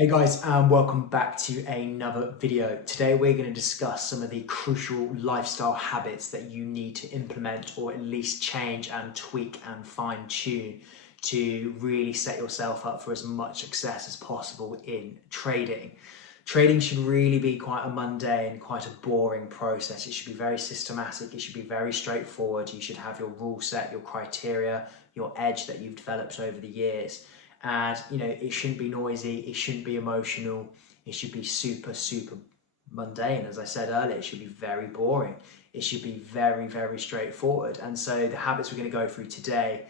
Hey guys, and welcome back to another video. Today we're going to discuss some of the crucial lifestyle habits that you need to implement or at least change and tweak and fine tune to really set yourself up for as much success as possible in trading. Trading should really be quite a mundane, quite a boring process. It should be very systematic, it should be very straightforward. You should have your rule set, your criteria, your edge that you've developed over the years. And it shouldn't be noisy, it shouldn't be emotional, it should be super mundane. As I said earlier, it should be very boring, it should be very straightforward. And so the habits we're going to go through today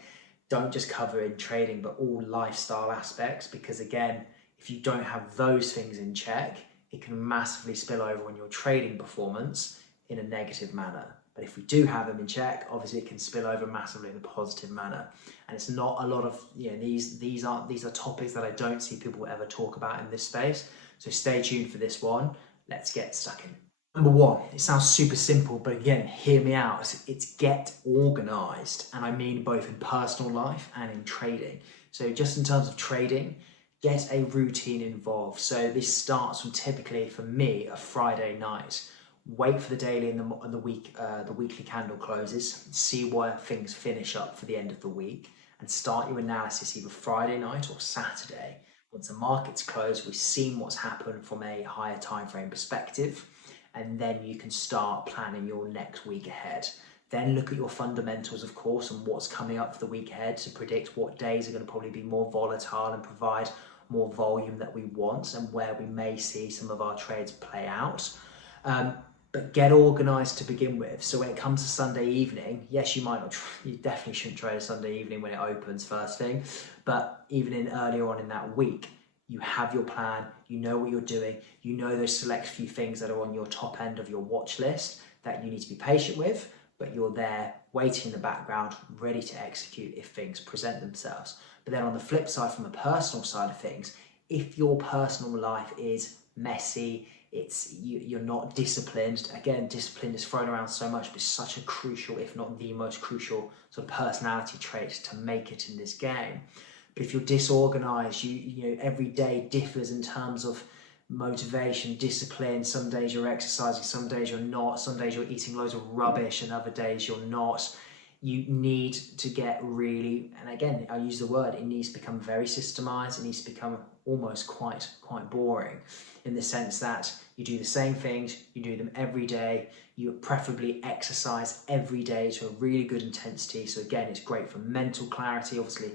don't just cover in trading but all lifestyle aspects, because again, if you don't have those things in check, it can massively spill over on your trading performance in a negative manner. But if we do have them in check, obviously it can spill over massively in a positive manner. And it's not a lot of, these are topics that I don't see people ever talk about in this space. So stay tuned for this one. Let's get stuck in. Number one, it sounds super simple, but again, hear me out. It's get organized. And I mean both in personal life and in trading. So just in terms of trading, get a routine involved. So this starts from, typically for me, a Friday night. Wait for the daily and the week, the weekly candle closes, see where things finish up for the end of the week, and start your analysis either Friday night or Saturday. Once the market's closed, we've seen what's happened from a higher time frame perspective, and then you can start planning your next week ahead. Then look at your fundamentals, of course, and what's coming up for the week ahead to predict what days are going to probably be more volatile and provide more volume that we want, and where we may see some of our trades play out. But get organized to begin with. So when it comes to Sunday evening, yes, you definitely shouldn't trade a Sunday evening when it opens first thing, but even earlier on in that week, you have your plan, you know what you're doing, you know those select few things that are on your top end of your watch list that you need to be patient with, but you're there waiting in the background, ready to execute if things present themselves. But then on the flip side, from a personal side of things, if your personal life is messy, you're not disciplined. Again, discipline is thrown around so much, but it's such a crucial, if not the most crucial, sort of personality trait to make it in this game. But if you're disorganized, every day differs in terms of motivation, discipline. Some days you're exercising, some days you're not, some days you're eating loads of rubbish, and other days you're not. You need to get really, and again, I use the word, it needs to become very systemized. It needs to become almost quite boring, in the sense that you do the same things, you do them every day, you preferably exercise every day to a really good intensity. So again, it's great for mental clarity. Obviously,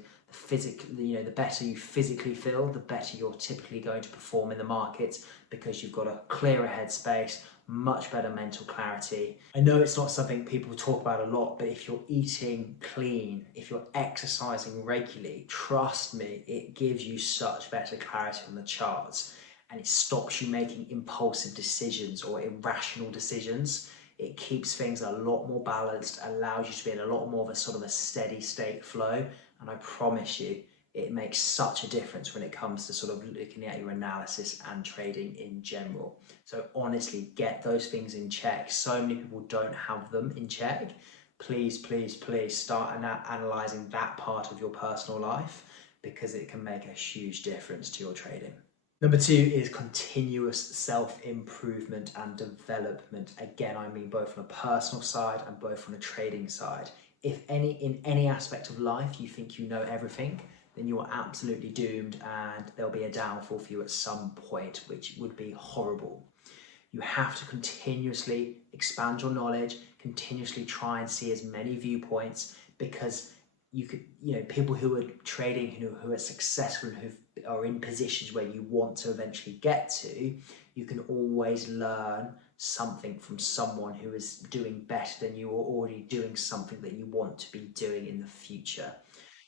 the better you physically feel, the better you're typically going to perform in the markets, because you've got a clearer headspace, much better mental clarity. I know it's not something people talk about a lot, but if you're eating clean, if you're exercising regularly, trust me, it gives you such better clarity on the charts, and it stops you making impulsive decisions or irrational decisions. It keeps things a lot more balanced, allows you to be in a lot more of a sort of a steady state flow. And I promise you, it makes such a difference when it comes to sort of looking at your analysis and trading in general. So honestly, get those things in check. So many people don't have them in check. Please start analyzing that part of your personal life, because it can make a huge difference to your trading. Number two is continuous self-improvement and development. Again, I mean both on a personal side and both on a trading side. If in any aspect of life you think you know everything, then you are absolutely doomed, and there'll be a downfall for you at some point, which would be horrible. You have to continuously expand your knowledge, continuously try and see as many viewpoints, because people who are trading, who are successful and who are in positions where you want to eventually get to, you can always learn something from someone who is doing better than you, or already doing something that you want to be doing in the future.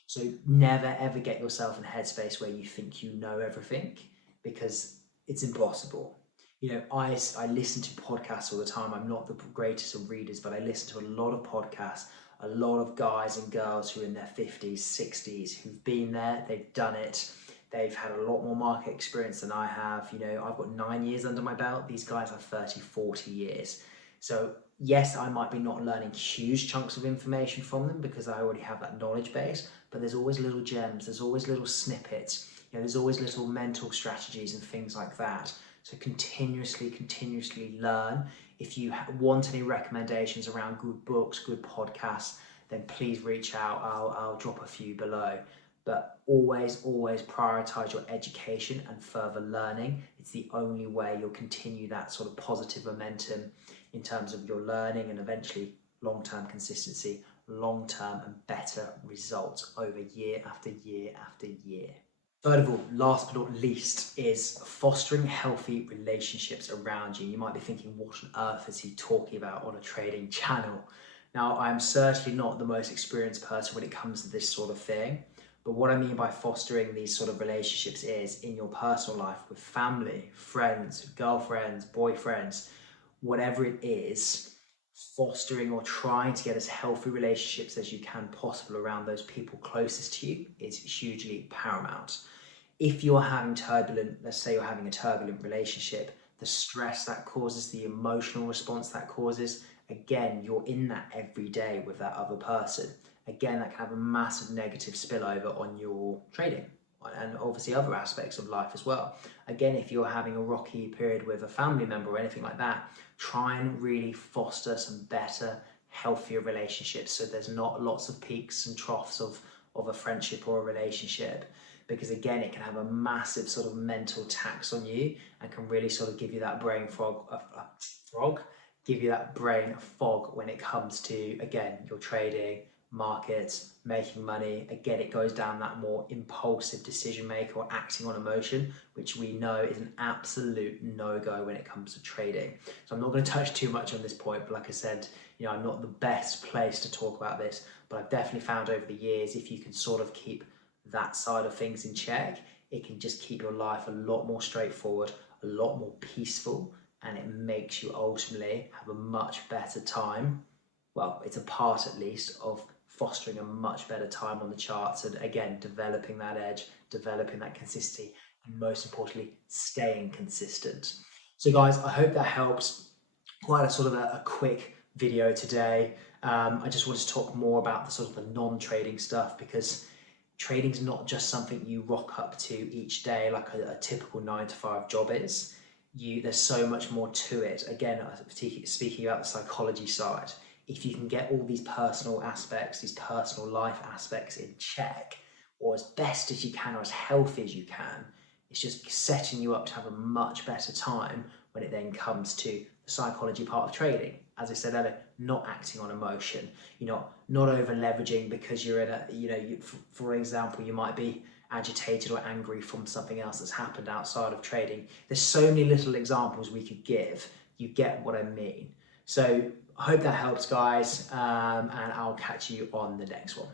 So never ever get yourself in a headspace where you think you know everything, because it's impossible. I listen to podcasts all the time. I'm not the greatest of readers, but I listen to a lot of podcasts, a lot of guys and girls who are in their 50s, 60s, who've been there, they've done it, they've had a lot more market experience than I have. I've got 9 years under my belt. These guys have 30, 40 years. So yes, I might be not learning huge chunks of information from them because I already have that knowledge base, but there's always little gems, there's always little snippets. there's always little mental strategies and things like that. So continuously learn. If you want any recommendations around good books, good podcasts, then please reach out. I'll drop a few below. But always prioritize your education and further learning. It's the only way you'll continue that sort of positive momentum in terms of your learning and eventually long-term consistency, long-term and better results over year after year after year. Third of all, last but not least, is fostering healthy relationships around you. You might be thinking, what on earth is he talking about on a trading channel? Now, I'm certainly not the most experienced person when it comes to this sort of thing, but what I mean by fostering these sort of relationships is in your personal life with family, friends, girlfriends, boyfriends, whatever it is, fostering or trying to get as healthy relationships as you can possible around those people closest to you is hugely paramount. If you're having let's say you're having a turbulent relationship, the stress that causes, the emotional response that causes, again, you're in that every day with that other person. Again, that can have a massive negative spillover on your trading and obviously other aspects of life as well. Again, if you're having a rocky period with a family member or anything like that, try and really foster some better, healthier relationships so there's not lots of peaks and troughs of a friendship or a relationship, because again, it can have a massive sort of mental tax on you and can really sort of give you that brain give you that brain fog when it comes to, again, your trading, markets, making money. Again, it goes down that more impulsive decision maker or acting on emotion, which we know is an absolute no-go when it comes to trading. So I'm not going to touch too much on this point, but like I said, I'm not the best place to talk about this, but I've definitely found over the years, if you can sort of keep that side of things in check, it can just keep your life a lot more straightforward, a lot more peaceful, and it makes you ultimately have a much better time. Well, it's a part at least of fostering a much better time on the charts and again, developing that edge, developing that consistency, and most importantly, staying consistent. So guys, I hope that helps. Quite a sort of a quick video today. I just wanted to talk more about the sort of the non-trading stuff, because trading is not just something you rock up to each day like a typical 9-to-5 job is. There's so much more to it. Again, speaking about the psychology side, if you can get all these personal aspects, these personal life aspects in check, or as best as you can, or as healthy as you can, it's just setting you up to have a much better time when it then comes to the psychology part of trading. As I said earlier, not acting on emotion, not over leveraging because you're in a, for example, you might be agitated or angry from something else that's happened outside of trading. There's so many little examples we could give. You get what I mean. So I hope that helps, guys, and I'll catch you on the next one.